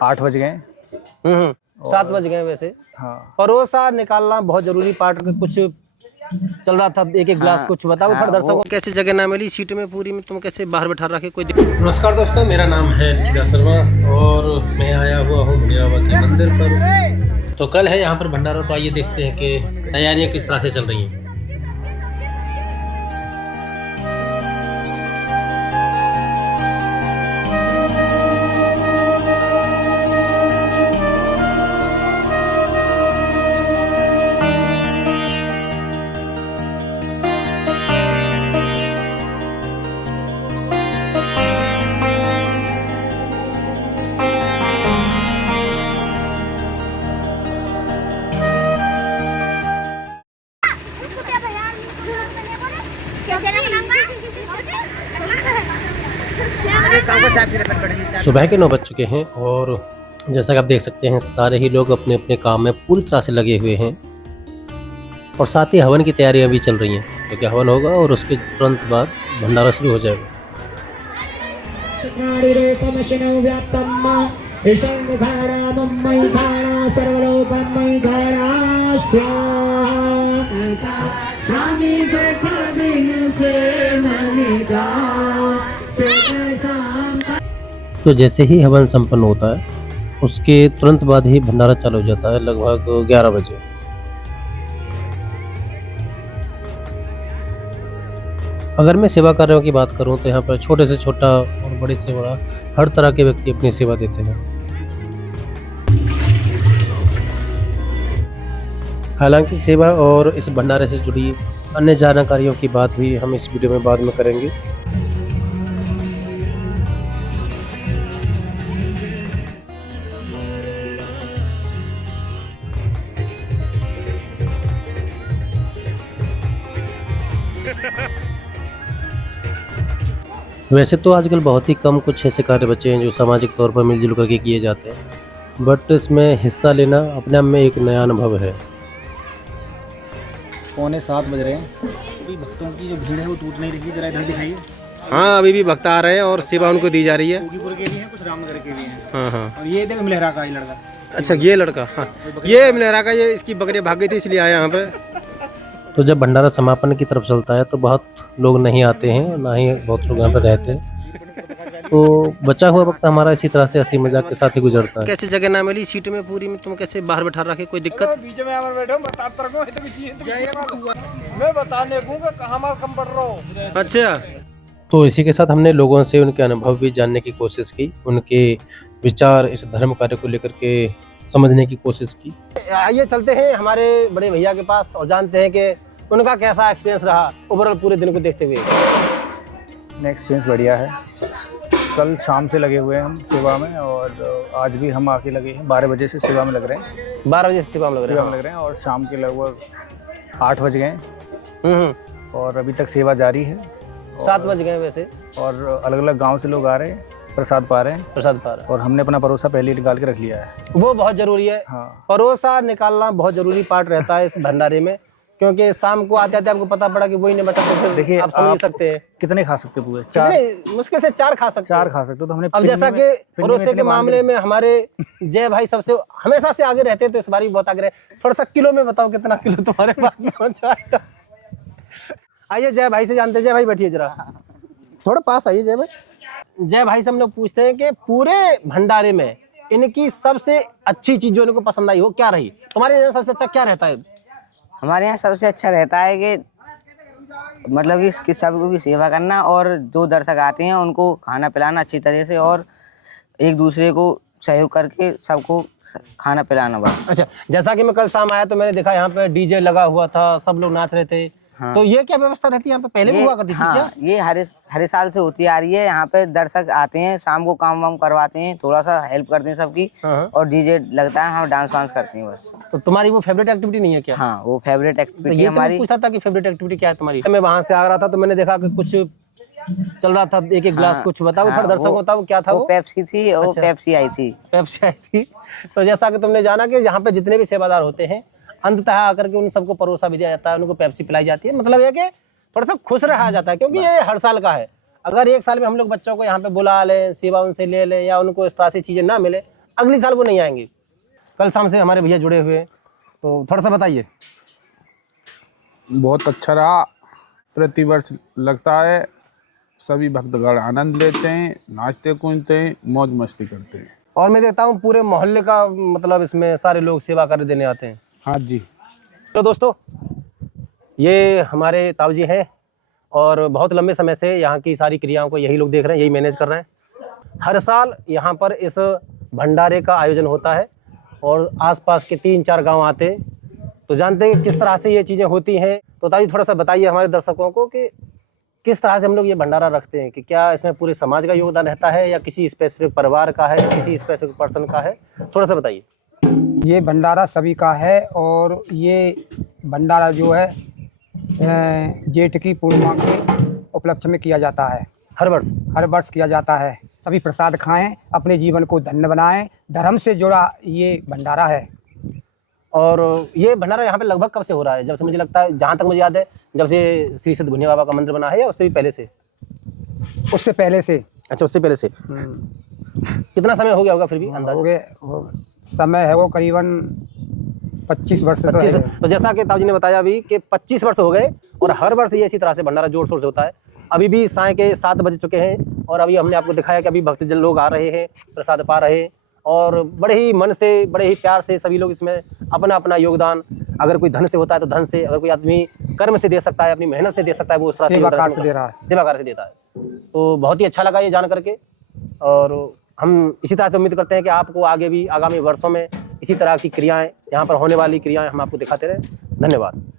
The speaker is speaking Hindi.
8 बज गए। 7 बज गए वैसे। हाँ, परोसा निकालना बहुत जरूरी पार्ट के कुछ चल रहा था, एक गिलास कुछ बताओ थोड़ा दर्शकों को। कैसे जगह ना मिली सीट में पूरी में, तुम कैसे बाहर बैठा रखे कोई नमस्कार दोस्तों, मेरा नाम है ऋषिदास शर्मा और मैं आया हुआ हूँ भोले बाबा के मंदिर पर। तो कल है यहाँ पर भंडारा, तो आइए देखते हैं कि तैयारियाँ किस तरह से चल रही हैं। सुबह के 9 बज चुके हैं और जैसा कि आप देख सकते हैं सारे ही लोग अपने अपने काम में पूरी तरह से लगे हुए हैं और साथ ही हवन की तैयारियां भी चल रही हैं, क्योंकि हवन होगा और उसके तुरंत बाद भंडारा शुरू हो जाएगा। तो जैसे ही हवन संपन्न होता है उसके तुरंत बाद ही भंडारा चालू हो जाता है, लगभग 11 बजे। अगर मैं सेवा कार्यों की बात करूं तो यहाँ पर छोटे से छोटा और बड़े से बड़ा हर तरह के व्यक्ति अपनी सेवा देते हैं। हालांकि सेवा और इस भंडारे से जुड़ी अन्य जानकारियों की बात भी हम इस वीडियो में बाद में करेंगे। वैसे तो आजकल बहुत ही कम कुछ ऐसे कार्य बचे हैं जो सामाजिक तौर पर मिलजुल करके किए जाते हैं, बट इसमें हिस्सा लेना अपने आप में एक नया अनुभव है। 6:45 बज रहे हैं। अभी भक्तों की जो भीड़ है वो टूट नहीं रही, जरा इधर दिखाइए। हाँ, अभी भी भक्त आ रहे हैं और सेवा उनको दी जा रही है। उगीपुर के भी हैं, कुछ रामनगर के भी हैं। हाँ हाँ। और ये देखो मिलहरा का ये लड़का। अच्छा, ये लड़का, हाँ ये मिलहरा का, ये इसकी बकरी भाग गई थी इसलिए आया यहाँ पे। तो जब भंडारा समापन की तरफ चलता है तो बहुत लोग नहीं आते हैं, ना ही बहुत लोग यहाँ पर रहते हैं। तो बचा हुआ वक्त हमारा इसी तरह से हंसी मजाक के साथ ही गुजरता है। कैसे जगह ना मिली सीट में पूरी में, तुम कैसे बाहर बैठा रखे कोई दिक्कत? बीच में आकर बैठो, बताता रहो, तो मैं बताने दूंगा कहां कम पड़ रहा हूं। अच्छा, तो इसी के साथ हमने लोगों से उनके अनुभव भी जानने की कोशिश की, उनके विचार इस धर्म कार्य को लेकर के समझने की कोशिश की। आइए चलते हैं हमारे बड़े भैया के पास और जानते हैं कि उनका कैसा एक्सपीरियंस रहा ओवरऑल पूरे दिन को देखते हुए। एक्सपीरियंस बढ़िया है। कल शाम से लगे हुए हैं हम सेवा में और आज भी हम आके लगे हैं। 12 बजे से सेवा में लग रहे हैं। 12 बजे से सेवा में लग रहे हैं और शाम के लगभग 8 बज गए और अभी तक सेवा जारी है। 7 बज गए वैसे। और अलग अलग गांव से लोग आ रहे हैं, प्रसाद पा रहे हैं और हमने अपना परोसा पहले निकाल के रख लिया है। वो बहुत जरूरी है। हाँ, परोसा निकालना बहुत जरूरी पार्ट रहता है इस भंडारे में, क्योंकि शाम को आते आते आपको पता पड़ा कि वही नहीं बचा तो फिर देखिए आप समझ सकते हैं कितने खा सकते पूरे। 4 मुश्किल से 4 खा सकते हो। तो हमने अब जैसा कि परोसे के मामले में हमारे जय भाई सबसे हमेशा से आगे रहते हैं, तो इस बार भी बहुत आगे रहे। थोड़ा सा किलो में बताओ कितना किलो तुम्हारे पास पहुंचा। आइए जय भाई से जानते हैं। जय भाई बैठिए जरा, थोड़ा पास आइए। जय भाई से हम लोग पूछते हैं कि पूरे भंडारे में इनकी सबसे अच्छी चीज जो इनको पसंद आई हो क्या रही? तुम्हारे यहाँ सबसे अच्छा क्या रहता है? हमारे यहाँ सबसे अच्छा रहता है कि मतलब कि सबको की सेवा करना और जो दर्शक आते हैं उनको खाना पिलाना अच्छी तरह से और एक दूसरे को सहयोग करके सबको खाना पिलाना बस। अच्छा, जैसा कि मैं कल शाम आया तो मैंने देखा यहाँ पे डीजे लगा हुआ था, सब लोग नाच रहे थे। हाँ। तो ये क्या व्यवस्था रहती है यहाँ पे? पहले भी हुआ करती थी क्या? ये हर साल से होती आ रही है। यहाँ पे दर्शक आते हैं, शाम को काम वाम करवाते हैं, थोड़ा सा हेल्प करते हैं सबकी और डीजे लगता है, हम डांस वांस करते हैं बस। तो तुम्हारी वो फेवरेट एक्टिविटी नहीं है क्या? हाँ, वो फेवरेट एक्टिविटी तो हमारी। पूछा था कि फेवरेट एक्टिविटी क्या है तुम्हारी? मैं वहाँ से आ रहा था तो मैंने देखा कि कुछ चल रहा था, एक गिलास। हाँ, कुछ बताओ थोड़ा दर्शकों को बताओ क्या था? वो पेप्सी थी। वो पेप्सी आई थी। तो जैसा कि तुमने जाना कि यहाँ पे जितने भी सेवादार होते हैं अंततः आकर के उन सबको परोसा भी दिया जाता है, उनको पेप्सी पिलाई जाती है। मतलब ये कि थोड़ा सा खुश रहा जाता है, क्योंकि ये हर साल का है। अगर एक साल में हम लोग बच्चों को यहाँ पे बुला लें, सेवा उनसे ले लें या उनको इस तरह से चीजें ना मिले, अगली साल वो नहीं आएंगे। कल शाम से हमारे भैया जुड़े हुए हैं, तो थोड़ा सा बताइए। बहुत अच्छा रहा, प्रतिवर्ष लगता है, सभी भक्तगण आनंद लेते हैं, नाचते कूदते हैं, मौज मस्ती करते हैं। और मैं देखता हूँ पूरे मोहल्ले का मतलब इसमें सारे लोग सेवा कर देने आते हैं। हाँ जी। तो दोस्तों, ये हमारे ताऊ जी हैं और बहुत लंबे समय से यहाँ की सारी क्रियाओं को यही लोग देख रहे हैं, यही मैनेज कर रहे हैं। हर साल यहाँ पर इस भंडारे का आयोजन होता है और आसपास के 3-4 गांव आते हैं, तो जानते हैं कि किस तरह से ये चीज़ें होती हैं। तो ताऊ जी थोड़ा सा बताइए हमारे दर्शकों को कि किस तरह से हम लोग ये भंडारा रखते हैं, कि क्या इसमें पूरे समाज का योगदान रहता है या किसी स्पेसिफिक परिवार का है या किसी स्पेसिफिक पर्सन का है, थोड़ा सा बताइए। ये भंडारा सभी का है और ये भंडारा जो है जेठ की पूर्णिमा के उपलक्ष्य में किया जाता है। हर वर्ष किया जाता है। सभी प्रसाद खाएं, अपने जीवन को धन्य बनाएं। धर्म से जुड़ा ये भंडारा है। और ये भंडारा यहाँ पे लगभग कब से हो रहा है? जब से मुझे लगता है, जहाँ तक मुझे याद है, जब से श्री सिद्ध भुनिया बाबा का मंदिर बना है, या उससे भी पहले से? उससे पहले से। अच्छा, उससे पहले से। कितना समय हो गया होगा फिर भी अंदाजा? समय है वो करीबन 25 वर्ष। 25। तो जैसा कि ताऊ जी ने बताया अभी कि 25 वर्ष हो गए और हर वर्ष ये इसी तरह से भंडारा जोर शोर से होता है। अभी भी साय के 7 बज चुके हैं और अभी हमने आपको दिखाया कि अभी भक्तजन लोग आ रहे हैं, प्रसाद पा रहे हैं और बड़े ही मन से, बड़े ही प्यार से सभी लोग इसमें अपना अपना योगदान, अगर कोई धन से होता है तो धन से, अगर कोई आदमी कर्म से दे सकता है, अपनी मेहनत से दे सकता है, वो उस तरह से सेवा कार्य से दे रहा है, सेवा कार्य से देता है। तो बहुत ही अच्छा लगा ये जान करके और हम इसी तरह से उम्मीद करते हैं कि आपको आगे भी आगामी वर्षों में इसी तरह की क्रियाएं, यहाँ पर होने वाली क्रियाएं हम आपको दिखाते रहें। धन्यवाद।